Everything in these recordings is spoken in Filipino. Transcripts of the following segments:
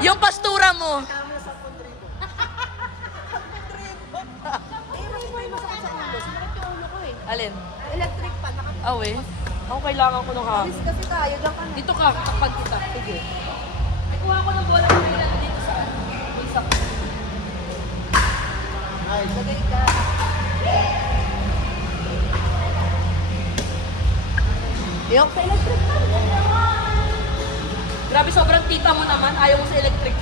Yung pastura mo. Alin? Electric pa. Awe. Ako kailangan ko ng hangin. Kasi tayo, diyan ka na. Dito ka, kapag kita. Sige. May kuha ko ng bola ng kailan dito sa bulsa ko. Lagay ka. Yung sa electric pa. Grabe, sobrang tita mo naman. Ayaw mo sa electric.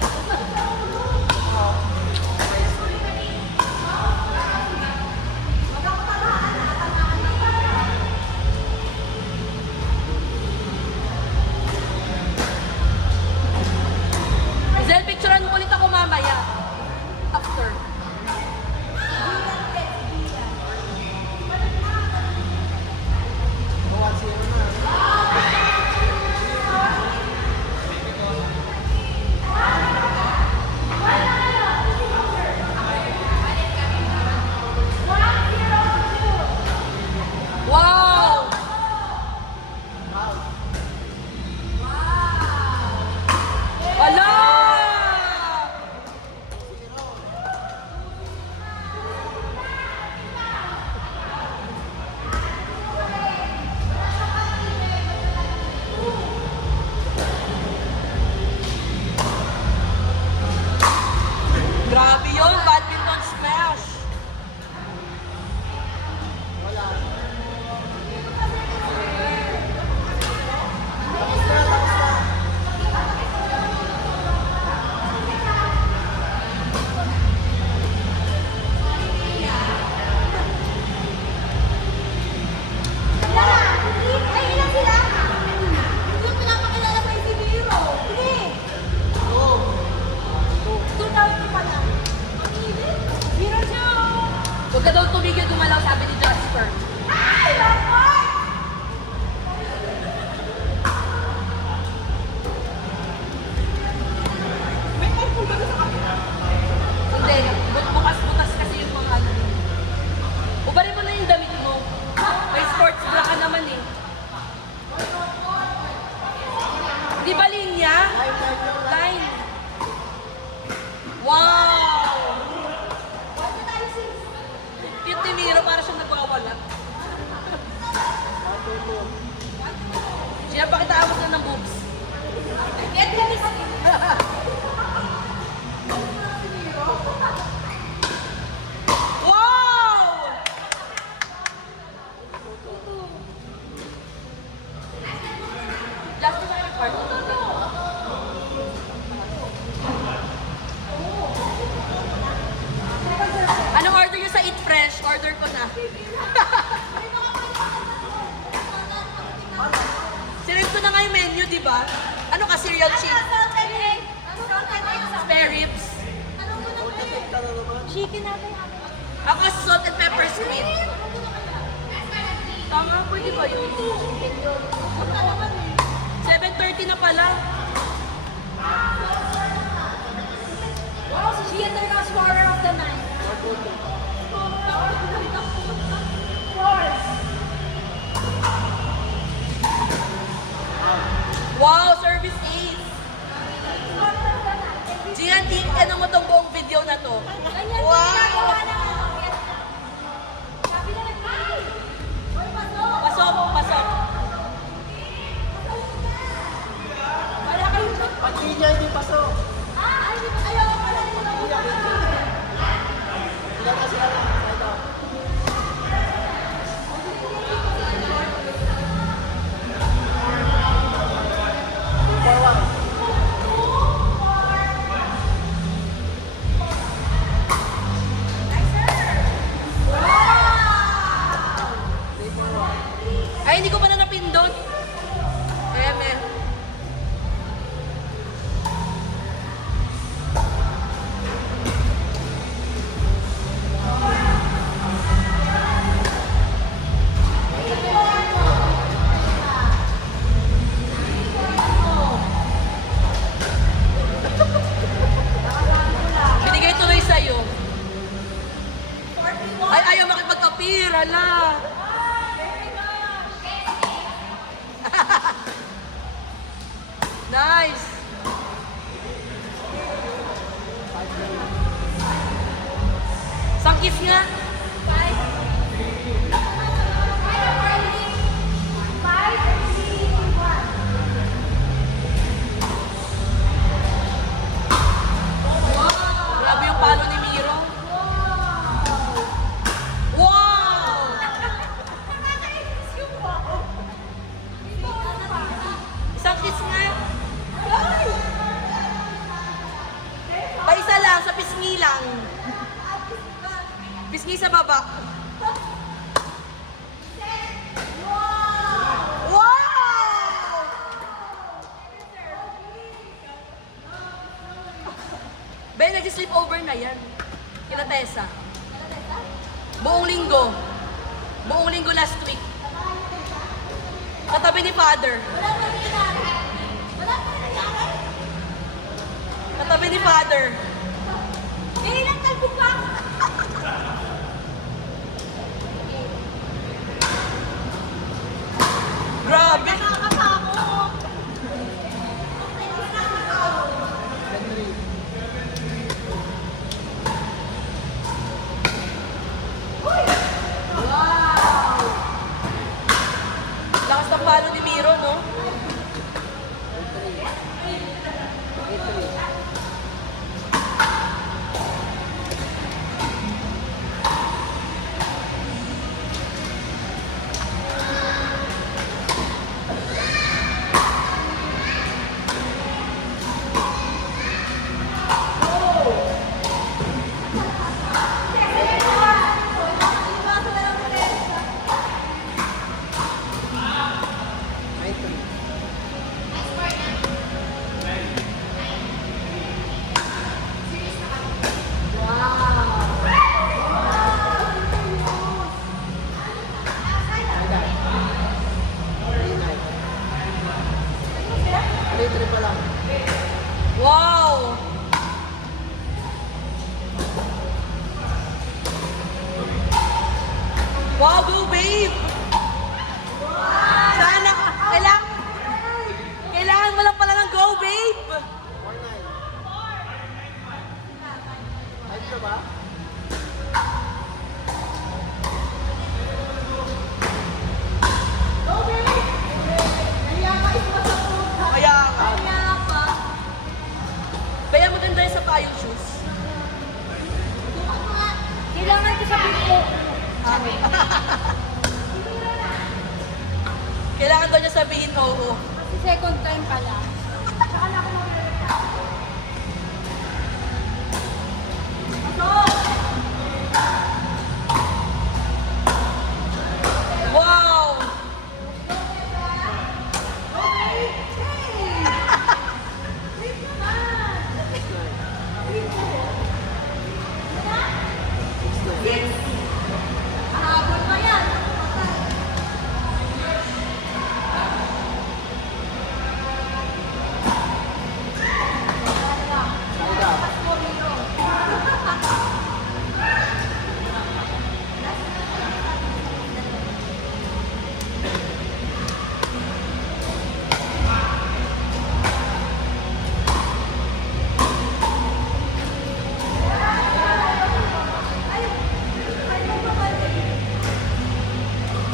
Zel, picturean mo ulit ako mamaya. After. Wow! Ala! Grabe yun, badminton smash! Huwag ka daw tumigil gumalaw, sabi ni Jasper. Hindi, bukas-bukas kasi yung mga ano. Ubarin mo na yung damit mo. May sports bra ka naman eh. Di ba linya? Line. Wow! Cute ni Miro, para siyang nagwawala. Siya, pakitaan mo na ng boobs. Get this! Wow! Just part. Anong order nyo sa Eat Fresh? Order ko na. Sinave ko na nga yung menu, di ba? Ano ka, cereal chicken? Spare ribs. Chicken natin. Ako, salt and pepper squid. Tama, pwede ba yun? 7:30 na pala. Wow, si Gia talaga scorer of the night. Wow, service ace. Gian, ano mo tong buong video na to? Wow! Pasok, pasok. Pag di niya hindi pasok. Sila na sila na. Ito. Forward. Ay, hindi ko pa na napindot. Kaya, men. Binigay tuloy sa'yo. Ay, ayaw makipag-appear, ala. nag-sleep over na yan. Kila Tessa. Buong linggo. Buong linggo last week. Katabi ni Father. Katabi ni Father. Ilang talbog pa ako. Grabe. Nakakatakot. Henry. Lakas ng palo ni Miro, no? Trip pa lang. Wow! Wow, go babe! Sana, kailangan mo lang pala ng go babe! 4-9. Ayun na ba? Kaya nga. Kaya maganda yung sa payong shoes. Kailangan ko sabihin ko. Kailangan daw niya sabihin oo. Kasi second time pala. Tsaka na ako Wow! Habol pa yan. Side up.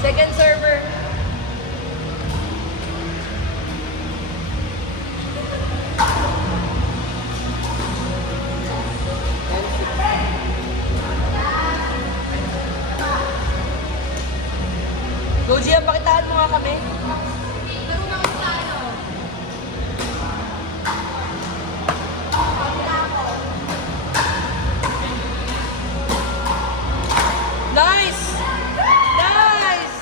Second server. Go Gia, pakitaan mo nga kami. Laro na ako sa ano. Nice! Nice!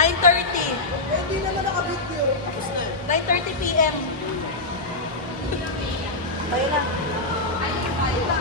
9:30. Hindi naman naka-video. Tapos na eh. 9:30 p.m. Ayun na.